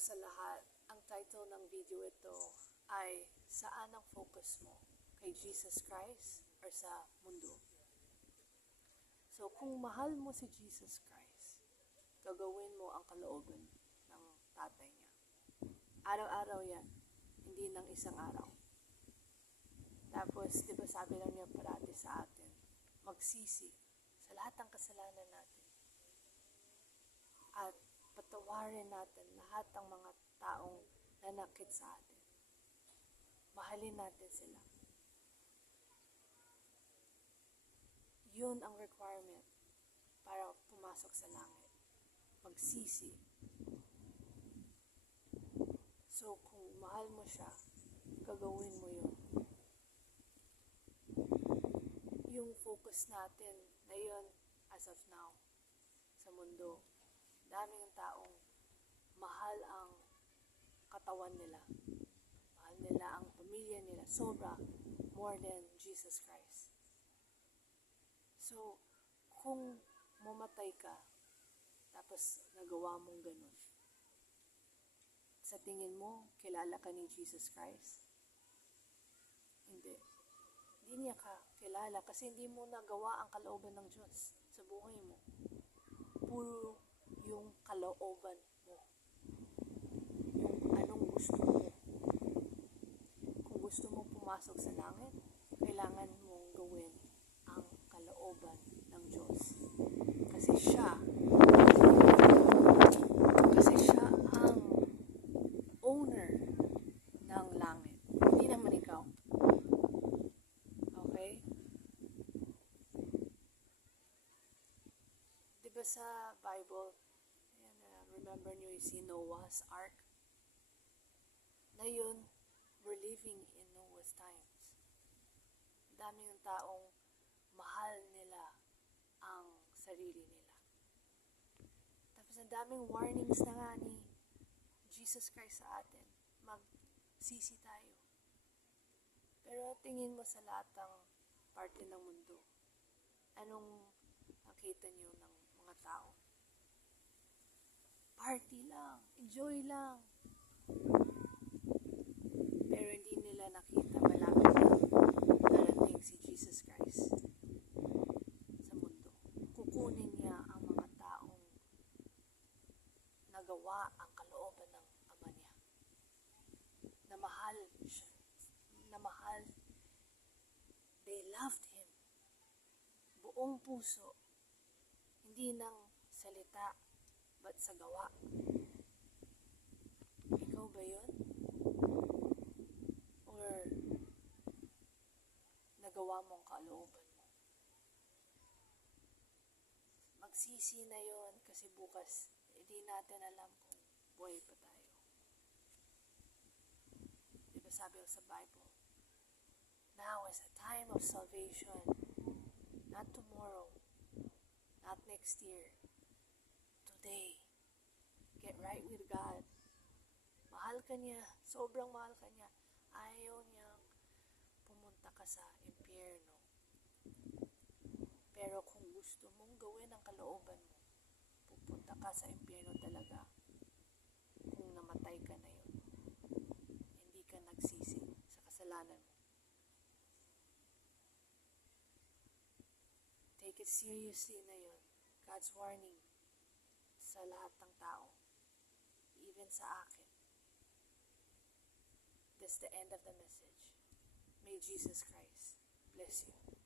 sa lahat, ang title ng video ito ay Saan ang focus mo? Kay Jesus Christ or sa mundo? So kung mahal mo si Jesus Christ, gagawin mo ang kalooban ng tatay niya. Araw-araw yan, hindi ng isang araw. Tapos, di ba sabi lang niya parati sa atin, magsisi sa lahat ng kasalanan natin. At patawarin natin lahat ng mga taong nanakit sa atin. Mahalin natin sila. Yun ang requirement para pumasok sa langit. Magsisi. So, kung mahal mo siya, gagawin mo yun. Yung focus natin ngayon, as of now, sa mundo, daming taong mahal ang katawan nila. Mahal nila ang pamilya nila. Sobra, more than Jesus Christ. So, kung mamatay ka, tapos nagawa mong ganun, sa tingin mo, kilala ka ni Jesus Christ? Hindi. Hindi niya ka kilala kasi hindi mo nagawa ang kalooban ng Diyos sa buhay mo. Puro yung kalooban mo. Yung anong gusto mo. Kung gusto mo pumasok sa langit, kailangan mong gawin ang kalooban ng Diyos. Kasi siya ang owner ng langit. Hindi naman ikaw. Okay? Diba sa Bible, remember nyo yung si Noah's Ark? Ngayon, we're living in Noah's times. Daming taong mahal nila ang sarili nila. Tapos ang daming warnings na nga ni Jesus Christ sa atin. Magsisi tayo. Pero tingin mo sa lahat ng parte ng mundo, anong nakita nyo ng mga tao? Party lang, enjoy lang. Pero hindi nila nakita malapit na darating si Jesus Christ sa mundo. Kukunin niya ang mga taong nagawa ang kalooban ng Ama niya. Na mahal siya. Na mahal. They loved Him. Buong puso. Hindi ng salita, but sa gawa. Ikaw ba yun? Or nagawa mo ang kalooban mo? Magsisi na yun kasi bukas hindi natin alam kung buhay pa tayo. Diba sabi sa Bible, now is a time of salvation. Not tomorrow. Not next year. Today. Get right with God. Mahal ka niya. Sobrang mahal ka niya. Ayaw niyang pumunta ka sa impyerno. Pero kung gusto mong gawin ang kalooban mo, pupunta ka sa impyerno talaga kung namatay ka na yun. Hindi ka nagsisi sa kasalanan mo. Take it seriously na yun. God's warning sa lahat ng tao. Even sa akin. That's the end of the message. May Jesus Christ bless you.